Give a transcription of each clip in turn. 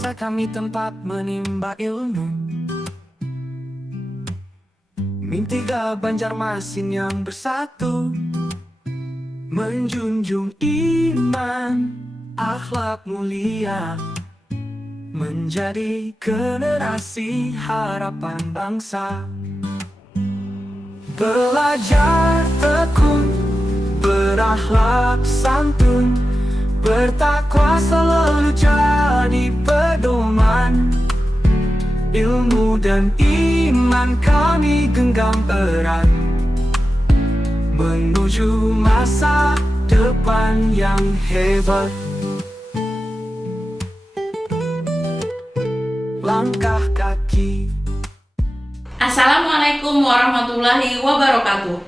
Masa kami tempat menimba ilmu. Tiga Banjarmasin yang bersatu, menjunjung iman, akhlak mulia, menjadi generasi harapan bangsa. Belajar tekun, berakhlak santun, bertakwa selalu jadi pedoman. Ilmu dan iman kami genggam erat, menuju masa depan yang hebat. Langkah kaki. Assalamualaikum warahmatullahi wabarakatuh.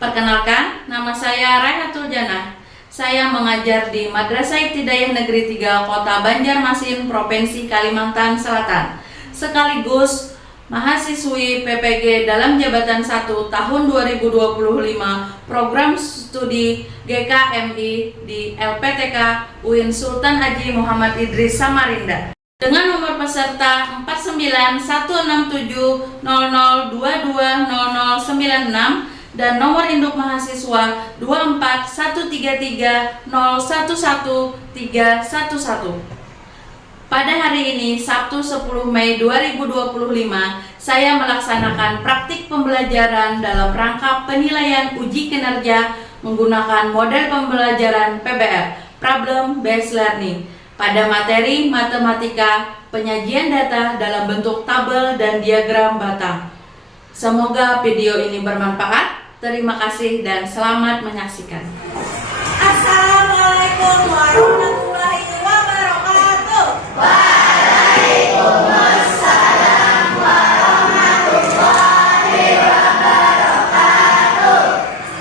Perkenalkan, nama saya Raihatul Janah. Saya mengajar di Madrasah Ibtidaiyah Negeri 3 Kota Banjarmasin, Provinsi Kalimantan Selatan, sekaligus mahasiswi PPG dalam jabatan 1 tahun 2025 program studi GKMI di LPTK UIN Sultan Haji Muhammad Idris Samarinda dengan nomor peserta 491610220096 dan nomor induk mahasiswa 24133011311. Pada hari ini, Sabtu 10 Mei 2025, saya melaksanakan praktik pembelajaran dalam rangka penilaian uji kinerja menggunakan model pembelajaran PBL, Problem Based Learning, pada materi matematika, penyajian data dalam bentuk tabel dan diagram batang. Semoga video ini bermanfaat. Terima kasih dan selamat menyaksikan. Assalamualaikum warahmatullahi wabarakatuh. Waalaikumsalam warahmatullahi wabarakatuh.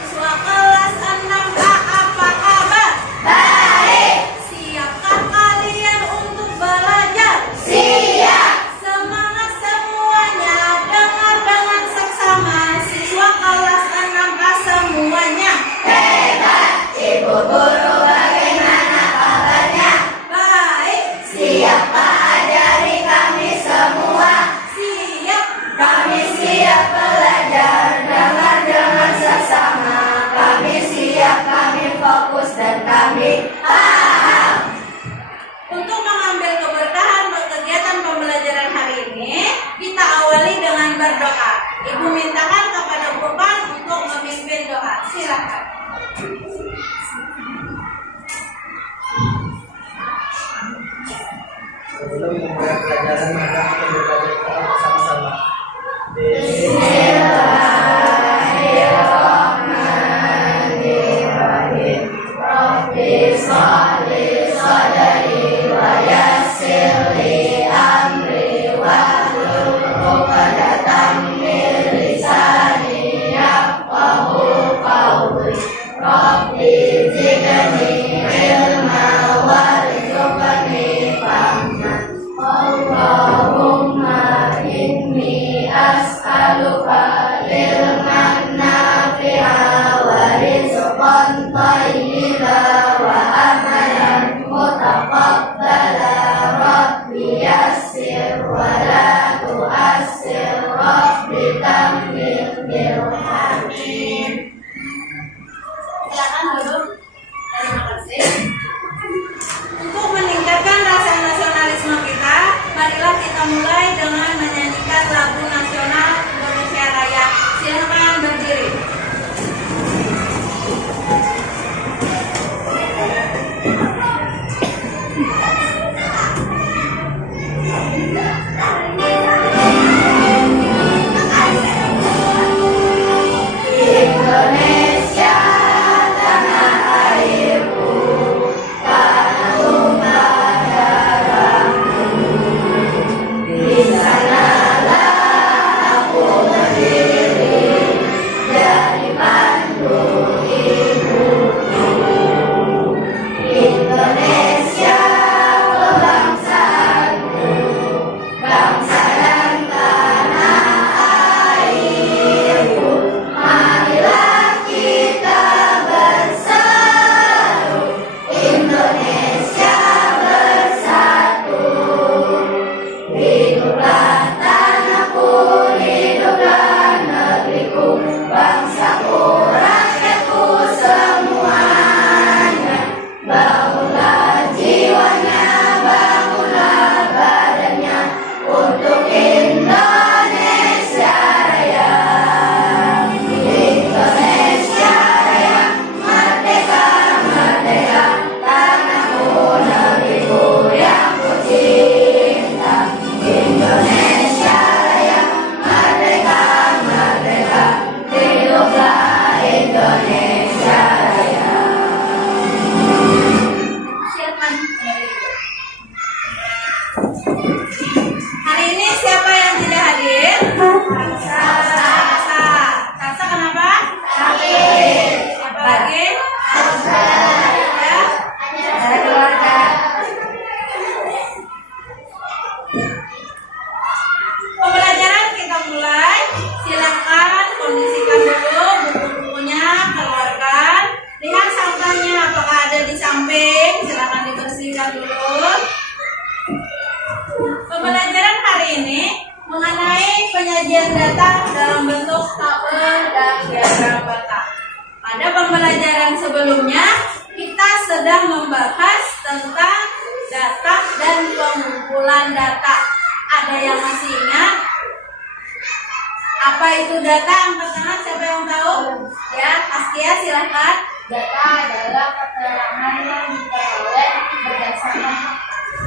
Siswa kelas 6A, apa kabar? Baik, Siapkah kalian untuk belajar? siap. Semangat semuanya, dengar dengan seksama. Siswa kelas 6A semuanya. Hebat, Ibu Guru, bagaimana kabarnya? Baik, Siap mengajari kami semua. siap. Kami siap belajar, dengar dengan sesama. Kami siap, kami fokus dan kami paham. Untuk mengambil keberkahan kegiatan pembelajaran hari ini, kita awali dengan berdoa. Ibu mintakan kepada Burhan untuk memimpin doa. Silakan. Sebelum memulai pelajaran, maka kita belajar bersama-sama. Bismillahirrahmanirrahim. Rabbi sholli shodri wa yassir li amri wahlul 'uqdatam min lisani yafqahu qawli. Rabbi zidni ilma warzuqni fahma. Allahumma inni as'aluka ilman nafi'a wa rizqan thayyiban wa amalan mutaqabbala. Rabbi yassir wa la tu'assir. Rabbi tammim bil amin. Silakan duduk. Terima kasih. Untuk meningkatkan rasa nasionalisme kita, marilah kita mulai dengan menyanyikan lagu nasional Indonesia Raya. Silakan berdiri. Indonesia tanah pembelajaran sebelumnya kita sedang membahas tentang data dan pengumpulan data. Ada yang masih ingat? Apa itu data? Angkat tangan, siapa yang tahu? Ya, Askia silahkan. Data adalah keterangan yang diperoleh berdasarkan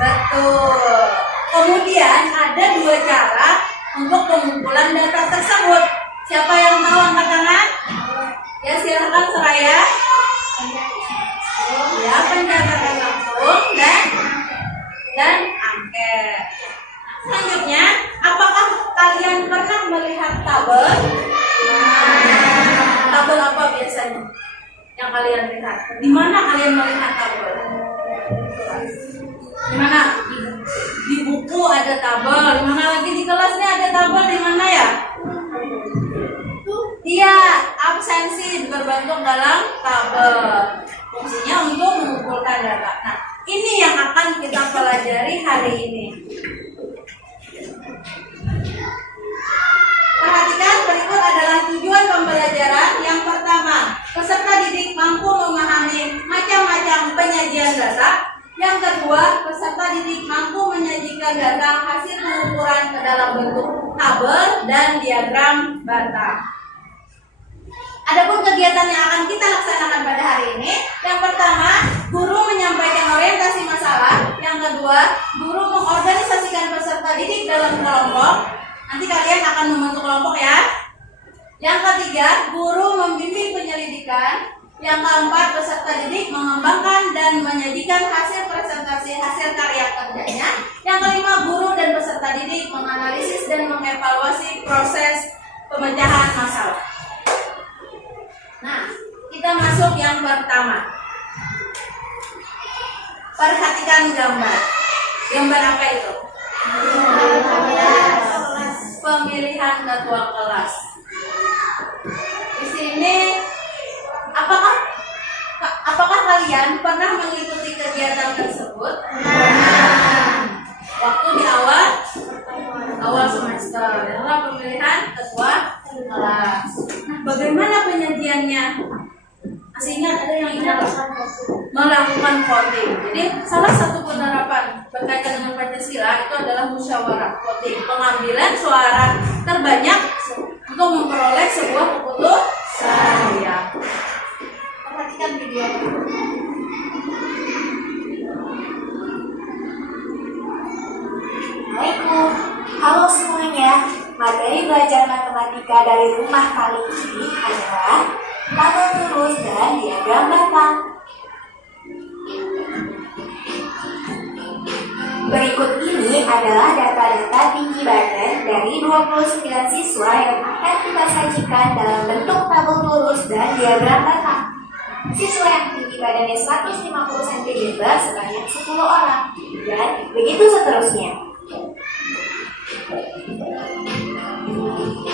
Betul. Kemudian ada dua cara untuk pengumpulan data tersebut. Siapa yang tahu angkat tangan? Ya silahkan Seraya. Ya, pencatatan langsung dan angket. Selanjutnya, apakah kalian pernah melihat tabel? Tabel apa biasanya yang kalian lihat? Di mana kalian melihat tabel? Di mana? Di buku ada tabel. Di mana lagi di kelasnya ada tabel? Di mana ya? Iya, absensi berbentuk dalam tabel. Fungsinya untuk mengumpulkan data. Nah, ini yang akan kita pelajari hari ini. Perhatikan, berikut adalah tujuan pembelajaran. Yang pertama, peserta didik mampu memahami macam-macam penyajian data. Yang kedua, peserta didik mampu menyajikan data hasil pengukuran ke dalam bentuk tabel dan diagram data. Adapun kegiatan yang akan kita laksanakan pada hari ini, yang pertama, guru menyampaikan orientasi masalah. Yang kedua, guru mengorganisasikan peserta didik dalam kelompok. Nanti kalian akan membentuk kelompok ya. Yang ketiga, guru membimbing penyelidikan. Yang keempat, peserta didik mengembangkan dan menyajikan hasil presentasi hasil karya kerjanya. Yang kelima, guru dan peserta didik menganalisis dan mengevaluasi proses pemecahan masalah. Nah, kita masuk yang pertama. Perhatikan gambar. Gambar apa itu? Pemilihan ketua kelas. Di sini, apakah kalian pernah mengikuti kegiatan tersebut? Waktu di awal semester, adalah pemilihan ketua kelas. Nah, bagaimana penyajiannya? Masih ingat, ada yang ingat? Melakukan voting. Jadi salah satu penerapan berkaitan dengan Pancasila itu adalah musyawarah voting, pengambilan suara terbanyak untuk memperoleh sebuah keputusan. Ya. Perhatikan video. Assalamualaikum, halo semuanya. Materi belajar matematika dari rumah kali ini adalah tabel turus dan diagram batang. Berikut ini adalah data-data tinggi badan dari 29 siswa yang akan kita sajikan dalam bentuk tabel turus dan diagram batang. Siswa yang tinggi badannya 150 cm sebanyak 10 orang, dan begitu seterusnya.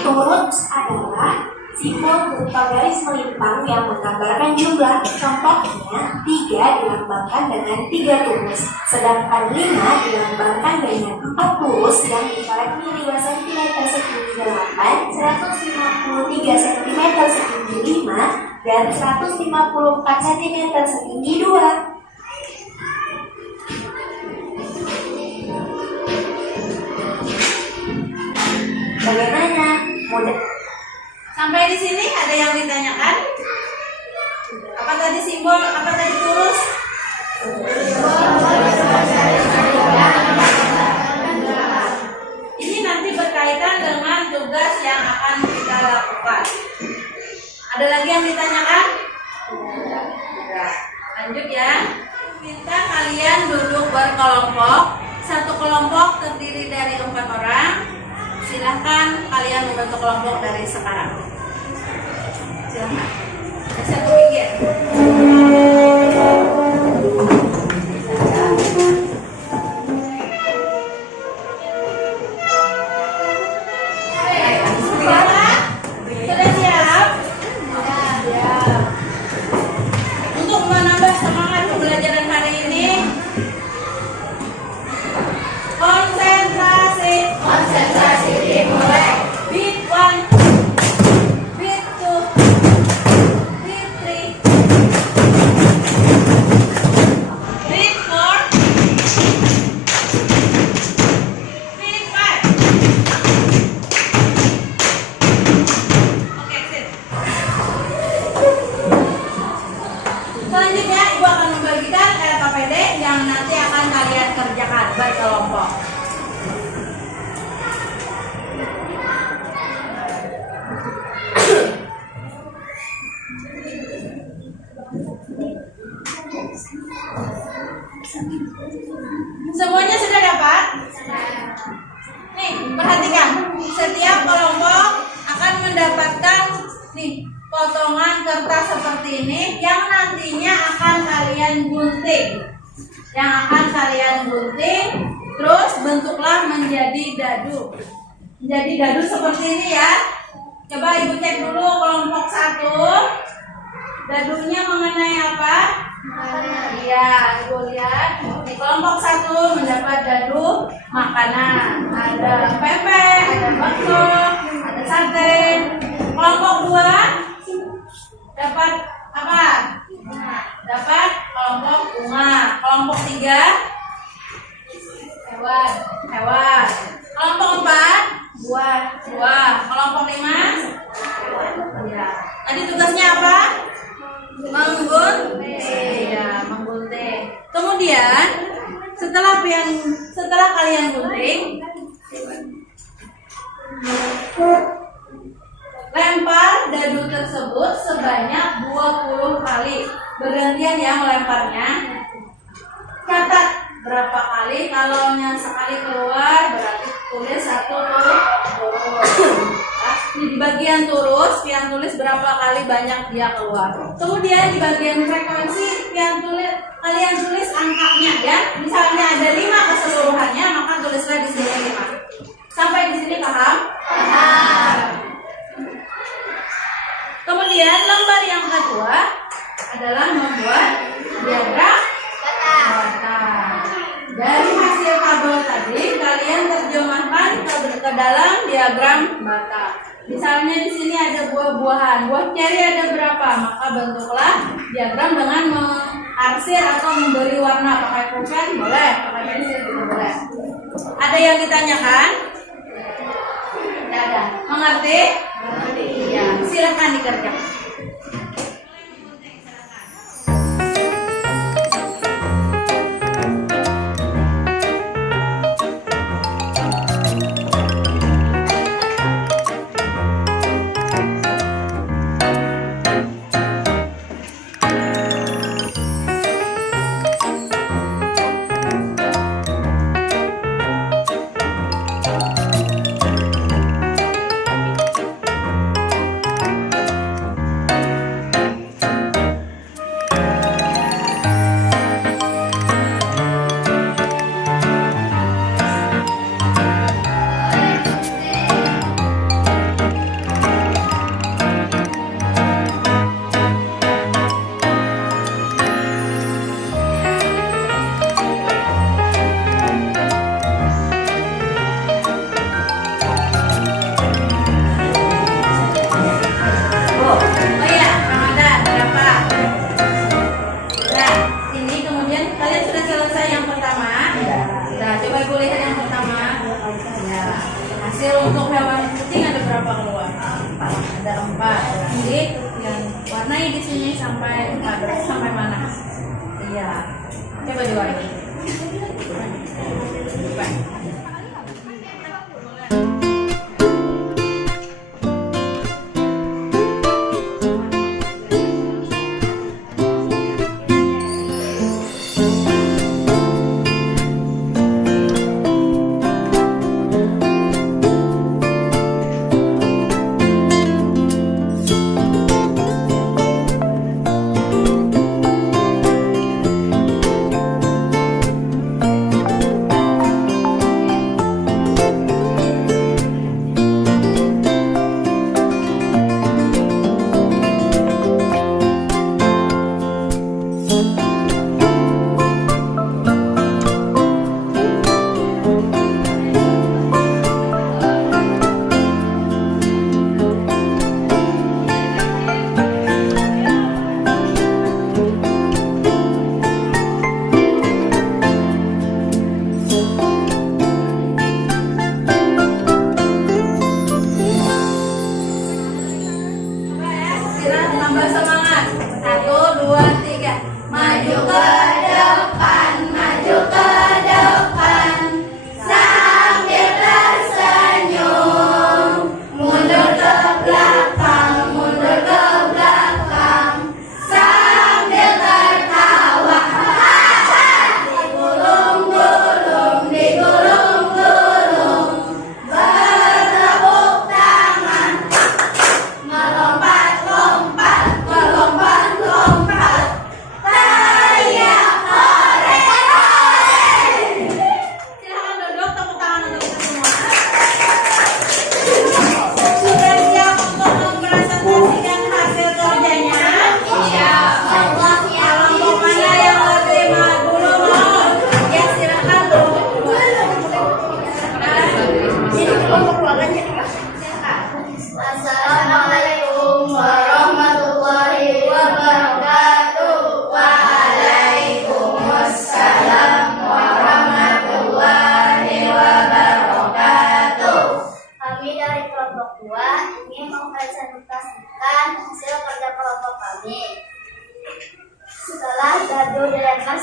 Turus adalah simbol berupa garis melintang yang menggambarkan jumlah. Contohnya, 3 dilambangkan dengan 3 turus, sedangkan 5 dilambangkan dengan 4 turus yang dicoretnya 5 cm setinggi 8, 153 cm setinggi 5, dan 154 cm setinggi 2. Bagaimana? Mudah. Sampai di sini ada yang ditanyakan? Apa tadi simbol? Apa tadi turus? Ini nanti berkaitan dengan tugas yang akan kita lakukan. Ada lagi yang ditanyakan? Tidak. Lanjut ya. Minta kalian duduk berkelompok. Satu kelompok terdiri dari 4 orang. Silahkan kalian membentuk kelompok dari sekarang. Silahkan. Satu pinggir. Sudah siap? Siap. Untuk menambah semangat pembelajaran hari ini, konsentrasi dimulai. Beat 1, beat 2, beat 3, Semuanya sudah dapat? Nih, perhatikan. Setiap kelompok akan mendapatkan nih potongan kertas seperti ini yang nantinya akan kalian gunting. Terus bentuklah menjadi dadu. Menjadi dadu seperti ini ya. Coba Ibu cek dulu kelompok 1. Dadunya mengenai apa? Iya, Ibu lihat. Di kelompok 1 mendapat dadu makanan. Ada pepes, ada bakso, ada sate. Kelompok 2 dapat apa? Dapat kelompok bunga. Kelompok 3 hewan. Kelompok 4 buah. Kelompok 5 ya. Tadi tugasnya apa? Menggunting. Kemudian setelah kalian gunting, lempar dadu tersebut sebanyak 20 kali. Bergantian ya melemparnya. Catat berapa kali, kalau sekali keluar berarti tulis 1 turus. Di bagian turus, pian tulis berapa kali banyak dia keluar. Kemudian di bagian frekuensi, kalian tulis angkanya ya. Misalnya ada 5 keseluruhannya, maka tulislah di sini 5. Sampai di sini paham? Paham. Kemudian lembar yang kedua adalah membuat diagram bata. Dari hasil tabel tadi, kalian terjemahkan ke dalam diagram bata. Misalnya di sini ada buah-buahan. Buah ceri ada berapa? Maka bentuklah diagram dengan mengarsir atau memberi warna. Pakai pulpen boleh, pakai pensil juga boleh. Ada yang ditanyakan? Tidak ada. Mengerti? Iya. Silakan dikerjakan. Hasil untuk hewan kucing ada berapa keluar? Ada 4. Jadi yang warnai di sini sampai 4 sampai mana? Iya. Coba diwarnai.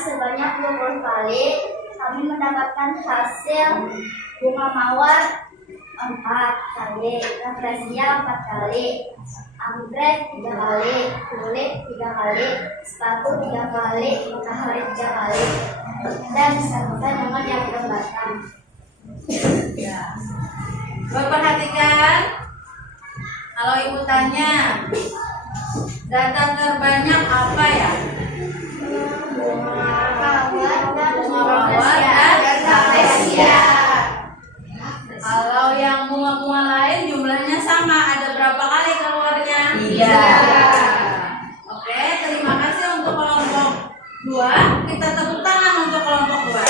sebanyak 20 kali, kami mendapatkan hasil bunga mawar 4 kali, rafflesia 4 kali, anggrek 3 kali, tulip 3 kali, sepatu 3 kali, matahari 3 kali, dan disambungkan dengan yang berbatang. Perhatikan, kalau ibu tanya, data terbanyak apa ya? Bunga mawar dan rafflesia. Kalau yang bunga-bunga lain jumlahnya sama, ada berapa kali keluarnya? 3. Oke, terima kasih untuk kelompok 2. Kita tepuk tangan untuk kelompok 2.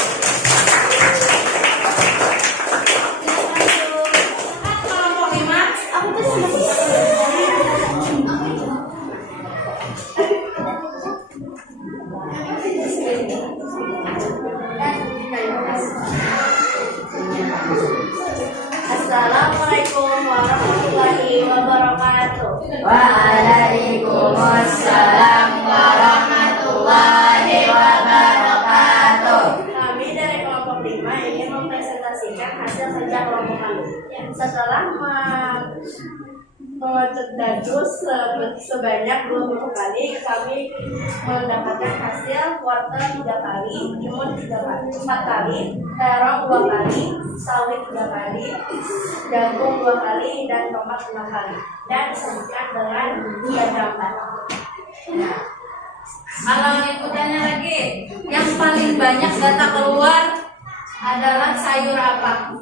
Kelompok 5. Assalamualaikum warahmatullahi wabarakatuh. Waalaikumsalam warahmatullahi wabarakatuh. Kami dari kelompok 5 ingin mempresentasikan hasil kerja kelompok kami. Setelah mengocek dadu sebanyak 20 kali, kami mendapatkan hasil quarter 3 kali, timun 4 kali, terong 2 kali, sawit 3 kali, jagung 2 kali, dan tomat 5 kali. Dan disebutkan dengan diagram. Kalau ibu tanya lagi, yang paling banyak data keluar adalah sayur apa?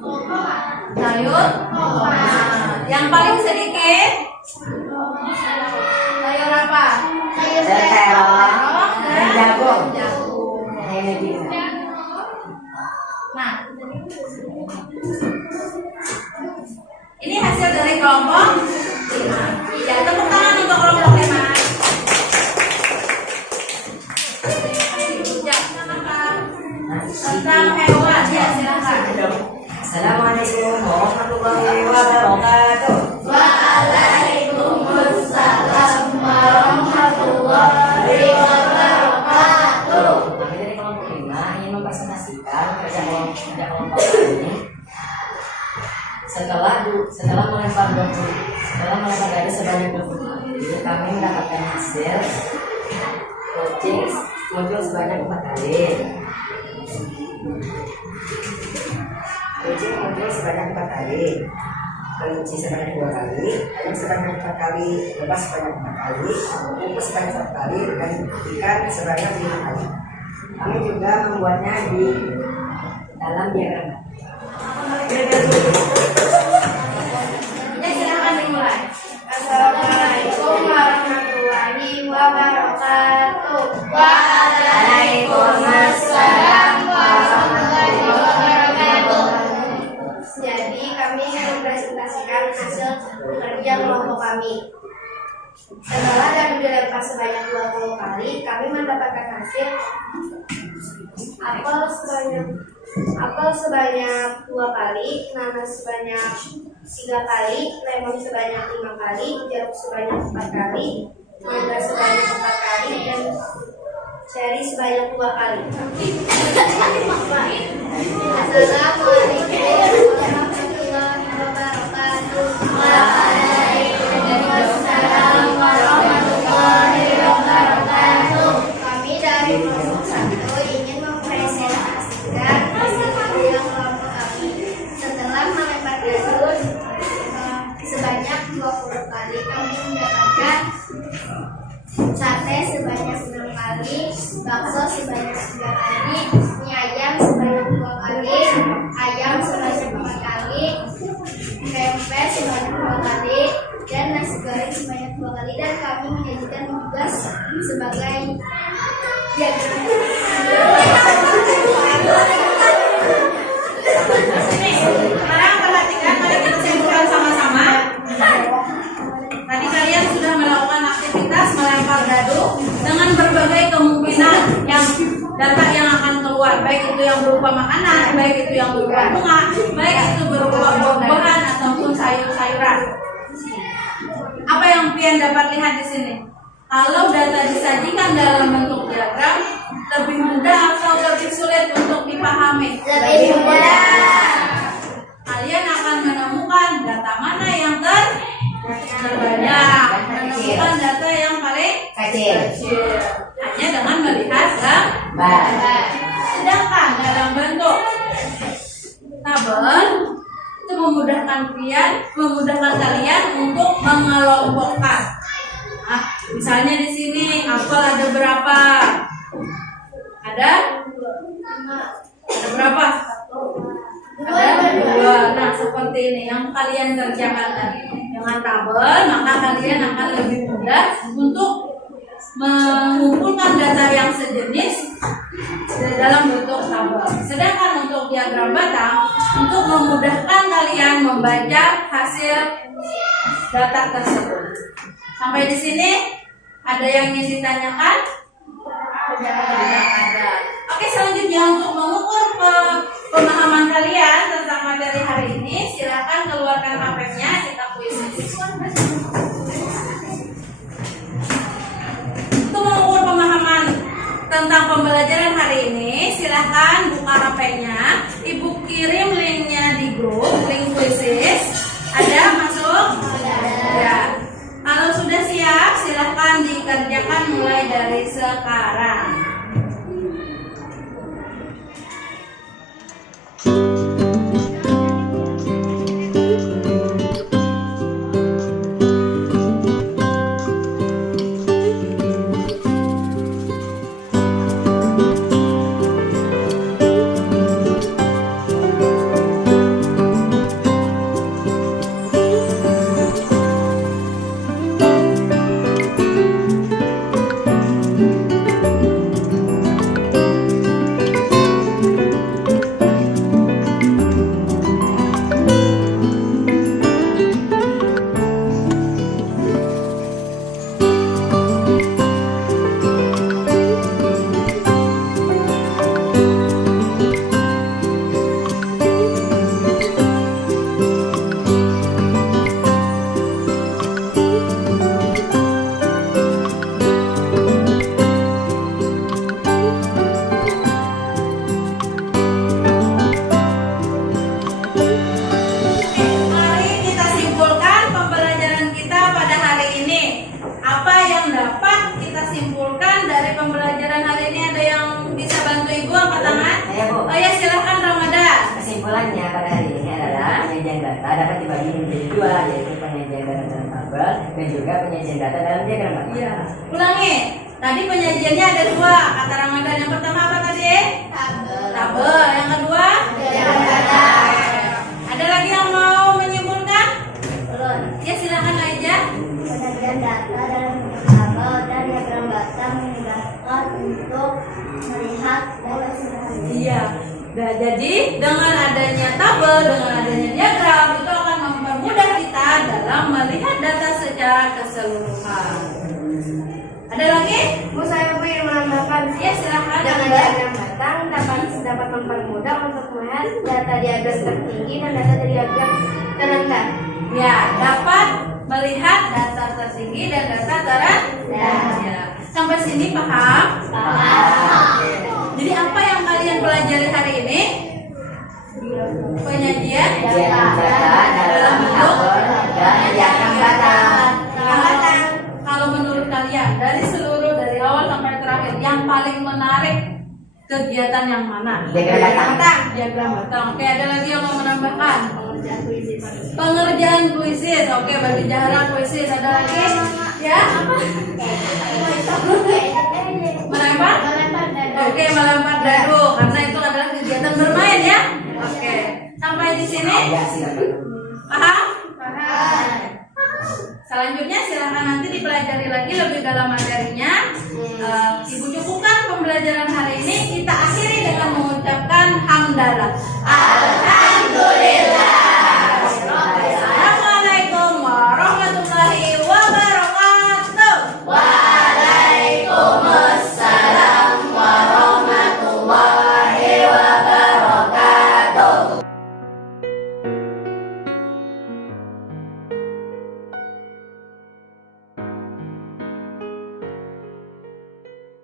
Sayur? Nah, yang paling sedikit? Sayur apa? Sayur Terong dan jagung. Nah, ini hasil dari kelompok 5. Ya, tepuk tangan untuk kelompok 5. Ya, silakan. Tentang hewan, ya silakan. Assalamualaikum warahmatullahi wabarakatuh. Waalaikumsalam warahmatullahi wabarakatuh. Kami dari kelompok 5 ingin mempresentasikan kerja kelompok ini. Setelah melempar dadu sebanyak 20 kali, kami mendapatkan hasil kucing muncul sebanyak 4 kali. Kucing muncul sebanyak 4 kali, kelinci sebanyak 2 kali, ayam sebanyak 4 kali, lebah sebanyak 4 kali, kukus sebanyak 1 kali, dan ikan sebanyak 5 kali. Kami juga membuatnya di dalam diagram. Ya, silakan dimulai. Assalamualaikum warahmatullahi wabarakatuh. Waalaikumsalam warahmatullahi wabarakatuh. Jadi kami ingin mempresentasikan hasil kerja kelompok kami. Setelah dadu dilempar sebanyak 20 kali, kami mendapatkan hasil apel sebanyak 2 kali, nanas sebanyak 3 kali, lemon sebanyak 5 kali, jeruk sebanyak 4 kali, mangga sebanyak 4 kali, dan cherry sebanyak 2 kali. Assalamualaikum warahmatullahi wabarakatuh. Waalaikumsalam warahmatullahi wabarakatuh. Kami dari kelompok 1 ingin mempresentasikan hasil kerja kelompok kami. Setelah melempar dadu sebanyak 20 kali, kami mendapatkan sate sebanyak 6 kali, bakso sebanyak 3 kali, mie ayam sebanyak 2 kali, ayam sebanyak 4 kali, tempe sebanyak 2 kali, dan nasi goreng sebanyak 2 kali. Dan kami menyajikan tugas sebagai diagram. Sekarang perhatikan, mari kita simpulkan sama-sama. Tadi kalian sudah melakukan aktivitas melempar dadu dengan berbagai kemungkinan yang data yang akan keluar, baik itu yang berupa makanan, baik itu yang berupa bunga, baik itu berupa buah-buahan ataupun sayur-sayuran. Apa yang Pian dapat lihat di sini? Kalau data disajikan dalam bentuk diagram, lebih mudah kecil, hanya dengan melihat gambar. Sedangkan dalam bentuk tabel itu memudahkan kalian untuk mengelompokkan. Nah, misalnya di sini apel ada berapa? Ada berapa? Ada 2. Nah, seperti ini yang kalian kerjakan tadi dengan tabel, maka kalian akan lebih mudah untuk mengumpulkan data yang sejenis dalam bentuk tabel. Sedangkan untuk diagram batang, untuk memudahkan kalian membaca hasil data tersebut. Sampai di sini ada yang ingin ditanyakan? Tidak ada. Oke, selanjutnya untuk mengukur pemahaman kalian tentang materi hari ini, silakan keluarkan HP-nya, kita kuis. Untuk mengukur pemahaman tentang pembelajaran hari ini, silakan buka HP-nya, Ibu kirim linknya di grup, link kuisis. Ada masuk? Ya. Kalau sudah siap, silakan dikerjakan mulai dari sekarang. Pembelajaran hari ini ada yang bisa bantu Ibu angkat tangan? Saya, Bu. Oh ya, silakan Ramadan. Kesimpulannya pada hari ini adalah penyajian data dapat dibagi menjadi 2, yaitu penyajian data dalam tabel dan juga penyajian data dalam diagram batang. Iya. Ulangi. Tadi penyajiannya ada 2. Kata Ramadan yang pertama apa tadi? Tabel. Yang kedua? Diagram batang. Ada lagi yang mau menyimpulkan? Ya, silakan aja. Penyajian data dalam tabel dan diagram batang memudahkan untuk melihat data sederhana. Iya. Nah, jadi dengan adanya tabel, dengan adanya diagram itu akan mempermudah kita dalam melihat data secara keseluruhan. Ada lagi? Bu, saya ingin menambahkan Ya, silakan. dengan diagram batang dapat mempermudah untuk melihat data diagram tertinggi dan data diagram terendah. Ya, dapat melihat data tertinggi dan data terendah. Ya. Sampai sini paham? Jadi apa yang kalian pelajari hari ini? Penyajian Data dalam tabel dan diagram batang. Kalau menurut kalian dari awal sampai terakhir yang paling menarik kegiatan yang mana? Diagram batang. Diagram batang. Oke, ada lagi yang mau menambahkan? Pengerjaan kuisis. Oke, bagi jalan kuisis. Ada lagi? Ya, apa? Melempar? Oke, melempar dadu karena itu adalah kegiatan bermain ya. Oke, sampai di sini Ya, silakan. paham? Selanjutnya silakan nanti dipelajari lagi lebih dalam materinya. Ibu cukupkan pembelajaran